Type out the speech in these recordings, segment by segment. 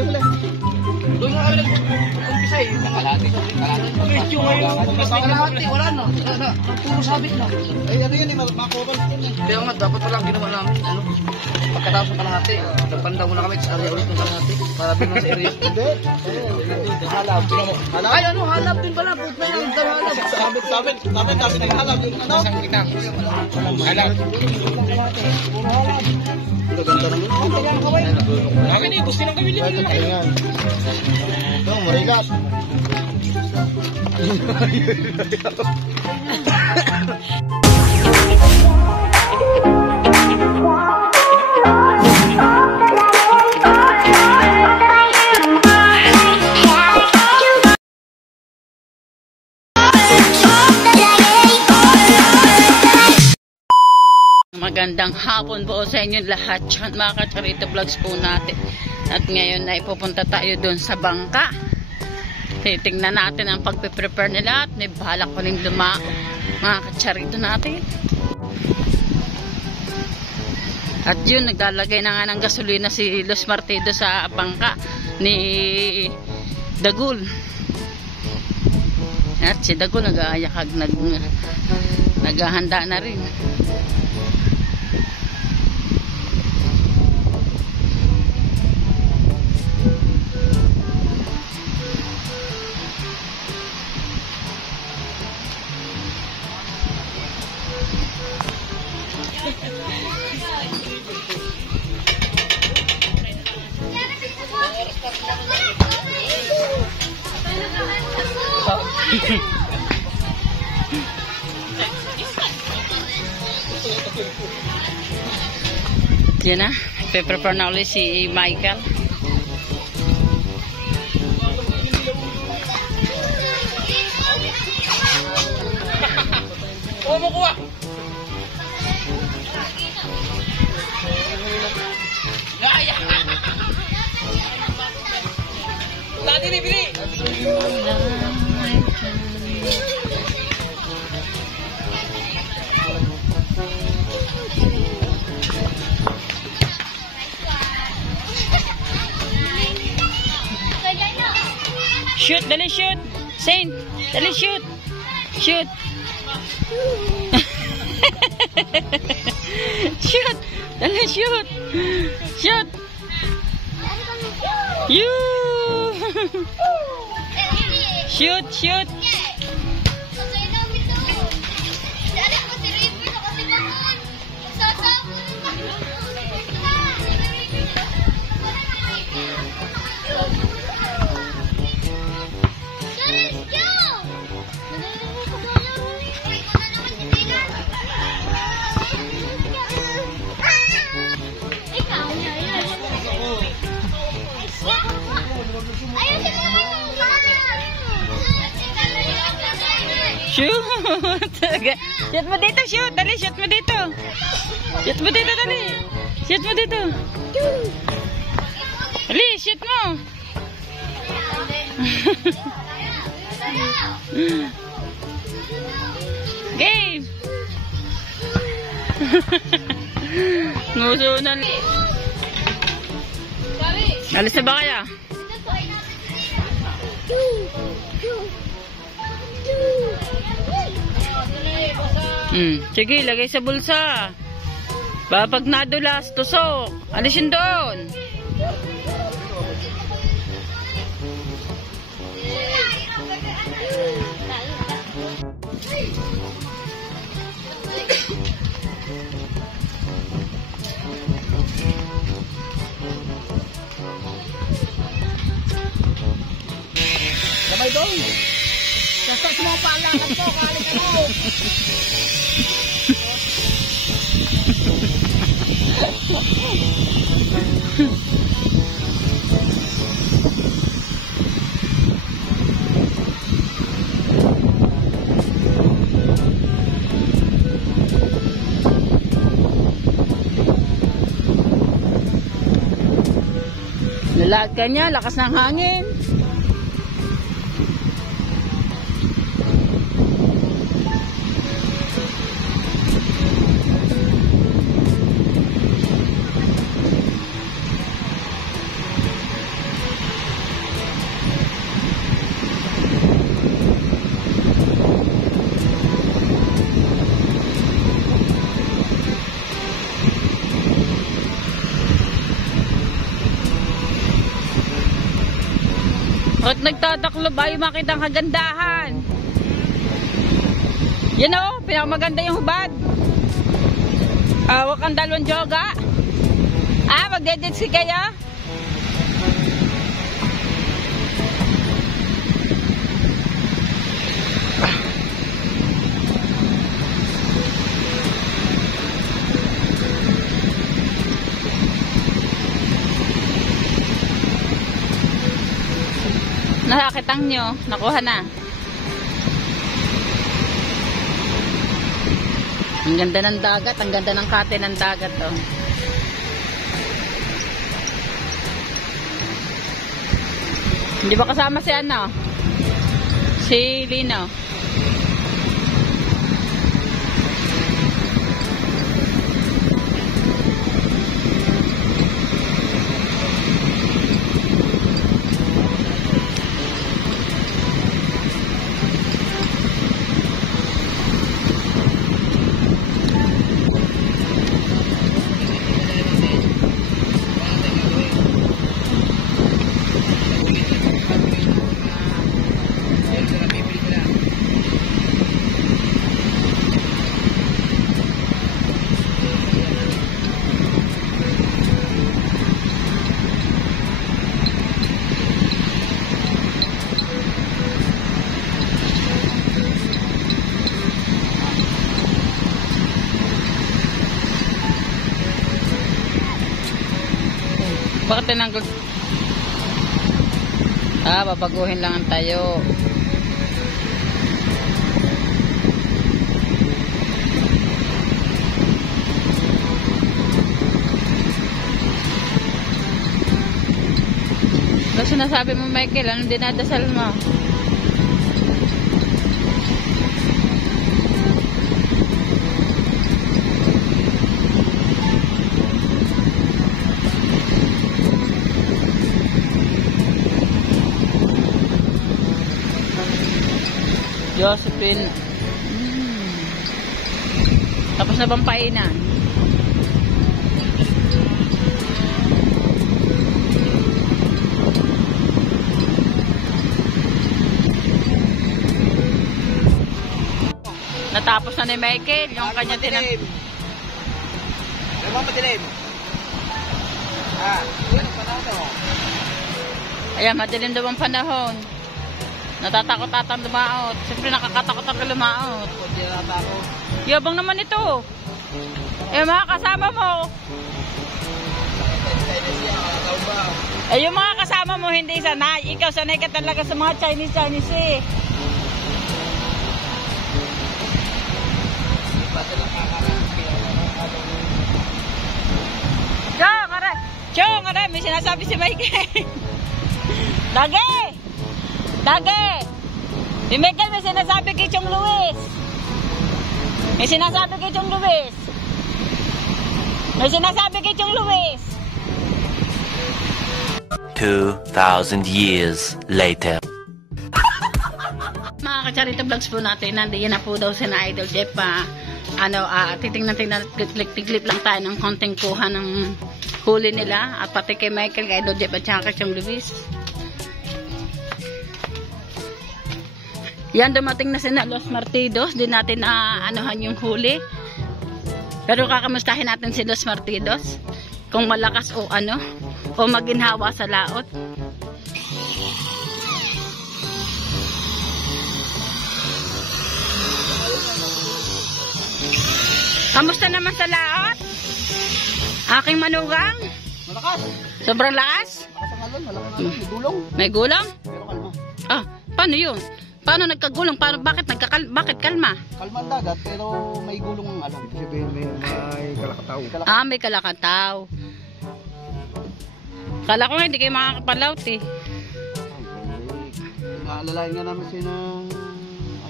Kaya mo na. Doon nga kami nag-umpisa eh. Kalahati. Medyo ngayon. Kalahati, wala na. Puro sabit na. Ay, ano yan eh, makakobal po yan. Kaya nga, dapat pala ginawa namin, ano, pagkatapos ng kalahati, nagpanda muna kami, sa area ulit ng kalahati, para din sa area. Hindi. Halab. Ay, ano, halab din pala. Put na yung halab. Sabit ng halab. Ano? Halab. Puro halab. Ganda naman. Akin eh, gusto nang kami limin. Ayan. Ito, marilat. Magandang hapon po sa inyo lahat, mga ka-Charito Vlogs po natin. At ngayon ay pupunta tayo doon sa bangka. Titingnan natin ang pagpe-prepare nila at may balak ko rin lumao, mga ka-Charito natin. At yun, naglalagay na nga ng gasolina si Los Martido sa bangka ni Dagul. At si Dagul nag-aayakag, naghahanda na rin. Yan na, pe-prepare na ulit si Michael. Oo mo kuha. Tadi ni bili. Shoot, dali shoot. Saint, dali shoot. Shoot. Shoot, dali shoot. Shoot. You. Shoot, shoot. Shoot! Shoot mo dito, shoot! Dali, shoot mo dito! Shoot mo dito, dali! Shoot mo dito! Dali, shoot mo! Game! Nguso na. Alis na ba kaya? Sige, lagay sa bulsa. Pag nadulas, tusok. Alisin doon. Lamay doon. Basta sa mga paalakan ko, kalik mo. Lalag ka niya, lakas ng hangin. At nagtataklob ay makita ang kagandahan. Yan o, pinakamaganda yung hubad. Huwag ang dalawang joga. Magdedit si kayo? Nakakitang nyo, nakuha na. Ang ganda ng dagat, ang ganda ng kate ng dagat oh. Hindi ba kasama si ano? Si Lino. Bakit tinanggol? Babaguhin lang ang tayo. Ano sinasabi mo, Michael? Anong dinadasal mo? Josephine. Tapos na bang painan? Natapos na ni Michael yung kanya Madilim. Naman madilim. Yan ang panahon mo. Ayan, madilim daw ang panahon. Natatakot atang lumaot. Siyempre nakakatakot ang lumaot. Hindi natakot. Yabang naman ito. Mga kasama mo. Yung mga kasama mo hindi sanay. Ikaw sanay ka talaga sa mga Chinese eh. Chong, aray, may sinasabi si Michael. Dage! Si Michael may sinasabi kay Chong Luis. May sinasabi kay Chong Luis. 2,000 years later. Mga ka-charity vlogs po natin, nandiyan na po daw si na Idol Jeff titingnan clip lang tayo ng konting kuha ng huli nila at pati kay Michael, kay Idol Jeff at saka kay Chong Luis. Yan, dumating na sina Los Martidos. Di natin anuhan yung huli. Pero kakamustahin natin si Los Martidos. Kung malakas o o maginhawa sa laot. Kamusta naman sa laot? Aking manugang? Malakas. Sobrang lakas? Malakas ang alon. Malakas ang may gulong. May gulang? Pero kalma. Paano yun? Paano nagkagulang? Bakit kalma? Kalma ang dagat pero may gulong ang alon. Sabihin may kalakataw. May kalakataw. Kala ko nga hindi kayo makakapalaut eh. Naalalayan nga namin sina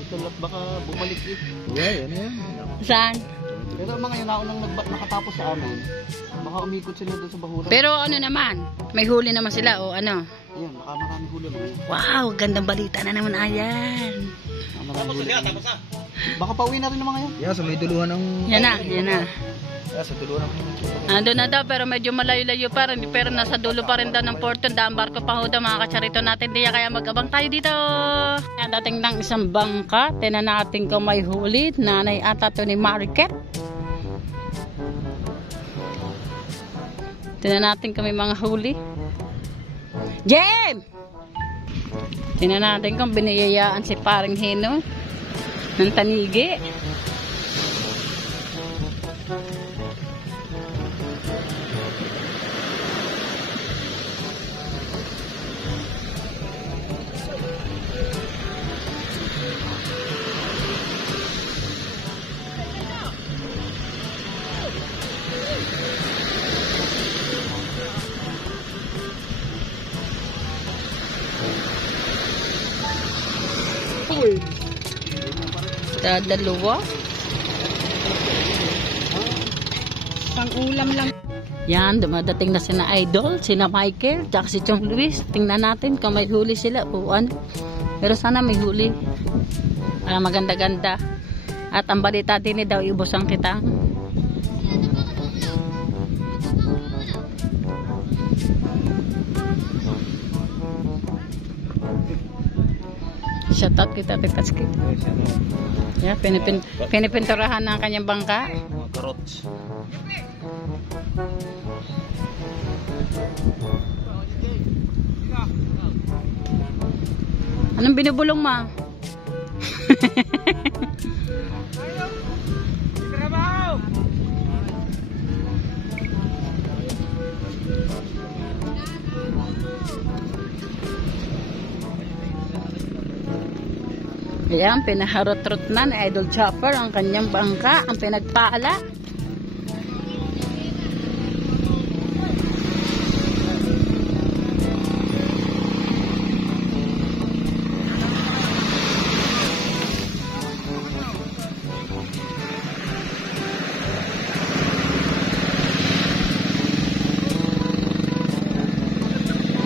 Idol at baka bumalik eh. Yeah, yan. Saan? Pero mga yun naunang nakatapos sa amin, baka umikot sila doon sa bahuran. Pero naman, may huli naman sila o ano? Ayun, baka marami huli mga yun. Wow, gandang balita na naman ayan. Tapos na. Baka pauwi na rin naman ngayon. Yeah, so may duluhan ng... Yan na. Sa dulo na. Ando na daw pero medyo malayo-layo pa rin. Pero nasa dulo pa rin daw ng Porton. Daan barko pa ho daw mga kacharito natin. Diya kaya mag-abang tayo dito. Yan, dating ng isang bangka. Tinan natin kung may huli. Nanay ata to ni Market. Tinan natin kung may mga huli. Jem! Tinan natin kung biniyayaan si paring Hino ng tanigi. Dalawa. Pang ulam lang. Yan, dumadating na sina Idol, sina Michael, tsaka si Chong Luis. Tingnan natin kung may huli sila o ano. Pero sana may huli. Maganda-ganda. At ang balita din daw, iubos ang kitang. Shout out kita Tikaski. Yeah, pinipinturahan ng kanyang bangka. Mga karots. Anong binubulong ma? Ayan, pinaharot-rot na ni Idol Chopper ang kanyang bangka, ang pinagpaala.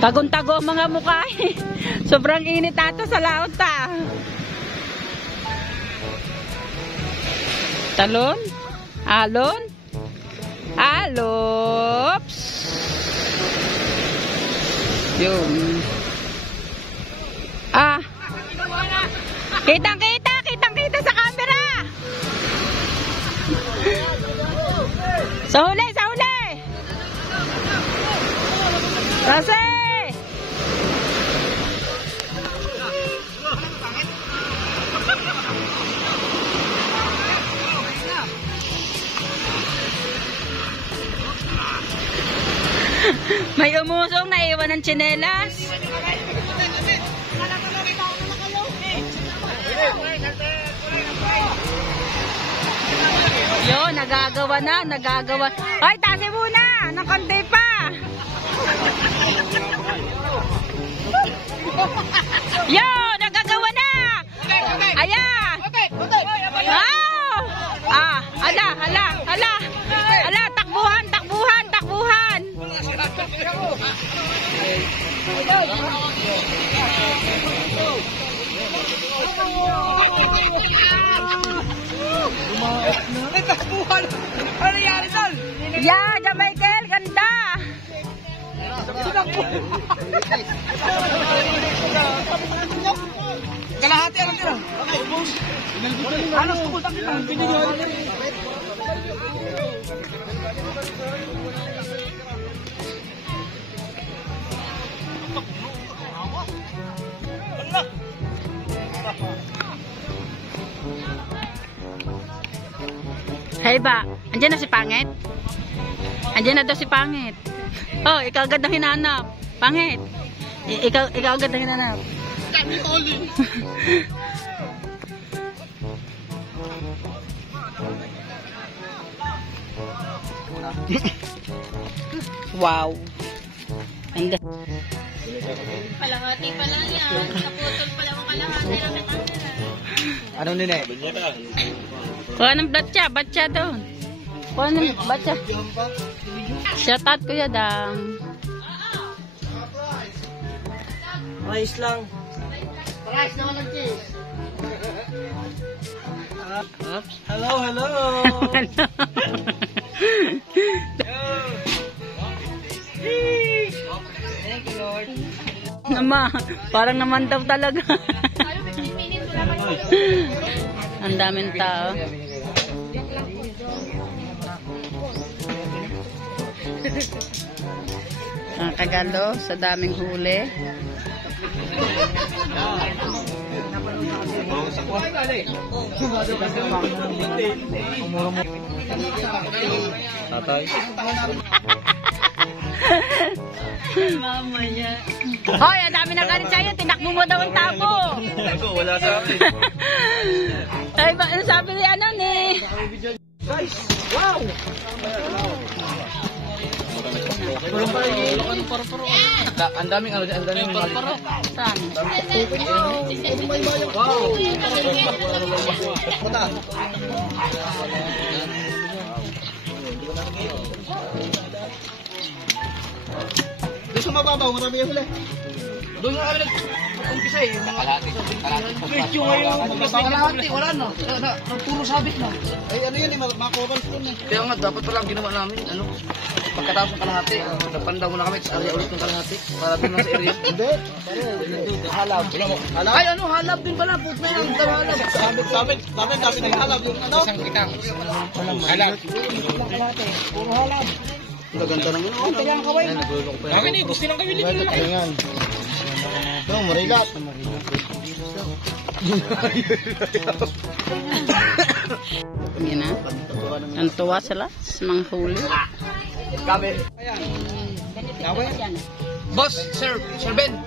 Tagong-tago ang mga mukha. Sobrang init ato sa laot ta. Talon? Alon? Alops? Yun. Kitang-kita! Kitang-kita sa camera! Sa huli! Sa huli! Kasi! May umusong na iwan ng tsinelas. Yo, nagagawa na, nagagawa. Ay, tasi muna, ng konti pa. Yo, nagagawa na. Ayan. Wow. Ala, ala, ala. Ala, takbuhan, takbuhan, takbuhan. Ano nangyari doon? Yeah, Michael, ganda. Kalahati ano tira? Ano sa putak kita? Hey ba, andyan na si Pangit? Andyan na daw si Pangit. Oh, ikaw agad ang hinanap. Pangit. Ikaw agad ang hinanap. Kami oli. Wow. Anda. Kalahati pa lang yan. Naputol pa lang ang kalahati ng camera. Ano nene? Kuha ng batya doon. Kuha ng batya. Shout out Kuya Dang. Rice lang. Rice naman ng cheese. Hello, hello. Nama, parang naman daw talaga. Tayo, 15 minutes, wala man yun. Ang daming tao. Ang kagalo sa daming huli. Tatay. Mamaya. Hoy, ang dami na galit sa'yo. Tinakbo mo daw ang tabo. Ako, wala sa akin. Ay, ba, ano sabi ni ano ni? Guys, wow! Ang daming ano, ang daming paro. Saan? Wow! Puta. Doon sa mababaw, marami yung huli. Doon nga kami nag-umpisa eh. Kalahati. Medyo ngayon. Kalahati, wala na. Puro sabit na. Ay, ano yun eh, makakobal po yun eh. Kaya nga, dapat pala ang ginawa namin, ano, pagkatapos ng kalahati, nagpandaw muna kami, sa area ulit ng kalahati, para din lang sa area. Hindi. Halab. Halab? Ay, ano, halab din pala. Put na yan, halab. Sabit ng halab. Ano? Isang kitang. Halab. Puro halab. Ang ganda ng yun. Ang kaya ang kaway. Kami ni, gusto lang kami libre lang. Ayan. Ito, marilat. Yan na. Ang tuwa sila sa mga huli. Kami. Boss, Sir Ben.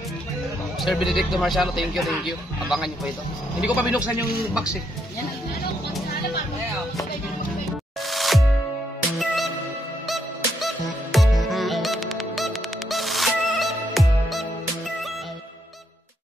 Sir Benedicto Marciano, thank you. Abangan niyo po ito. Hindi ko pa binuksan yung box eh.